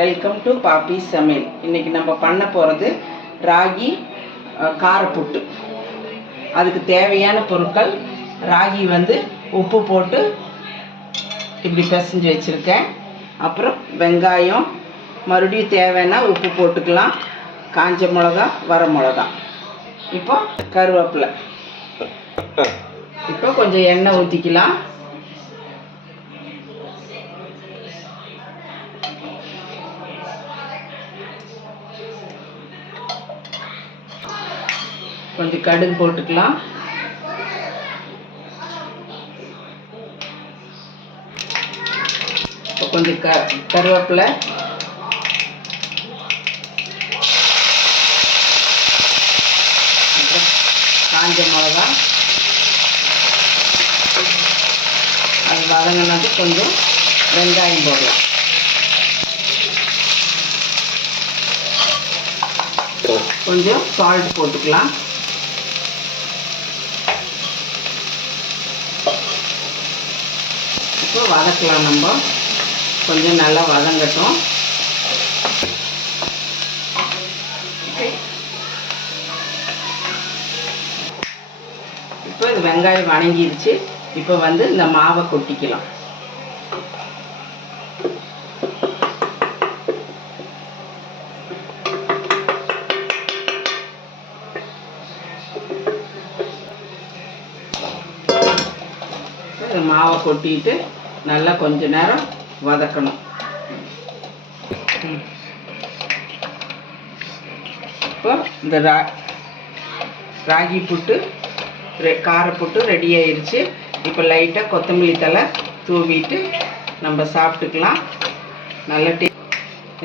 Welcome to பாப்பி சமையல் இன்னைக்கு நம்ம பண்ண போகிறது ராகி காரப்புட்டு. அதுக்கு தேவையான பொருட்கள் ராகி வந்து உப்பு போட்டு இப்படி பிசைஞ்சு வச்சுருக்கேன். அப்புறம் வெங்காயம் மறுபடியும் தேவைன்னா உப்பு போட்டுக்கலாம். காஞ்ச மிளகா வர மிளகா. இப்போ கருவேப்பிலை. இப்போ கொஞ்சம் எண்ணெய் ஊற்றிக்கலாம் கொஞ்சம் கடுகு போட்டுக்கலாம். கொஞ்சம் க கருவேப்பிலை. காஞ்ச மிளகா. அது வதங்கினது கொஞ்சம் வெங்காயம் போடலாம். கொஞ்சம் சால்ட் போட்டுக்கலாம். இப்போ வதக்கலாம் நம்ம. கொஞ்சம் நல்லா வதங்கட்டும். இப்போ இது வெங்காயம் வணங்கிருச்சு. இப்போ வந்து இந்த மாவை கொட்டிக்கலாம். இந்த மாவை கொட்டிட்டு நல்லா கொஞ்ச நேரம் வதக்கணும். இப்போ இந்த ரா ராகி புட்டு ரெ கார புட்டு ரெடி ஆயிருச்சு. இப்போ லைட்டாக கொத்தமல்லி தழை தூவிட்டு நம்ம சாப்பிட்டுக்கலாம். நல்ல டே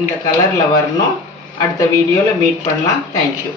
இந்த கலரில் வரணும். அடுத்த வீடியோவில் மீட் பண்ணலாம். தேங்க்யூ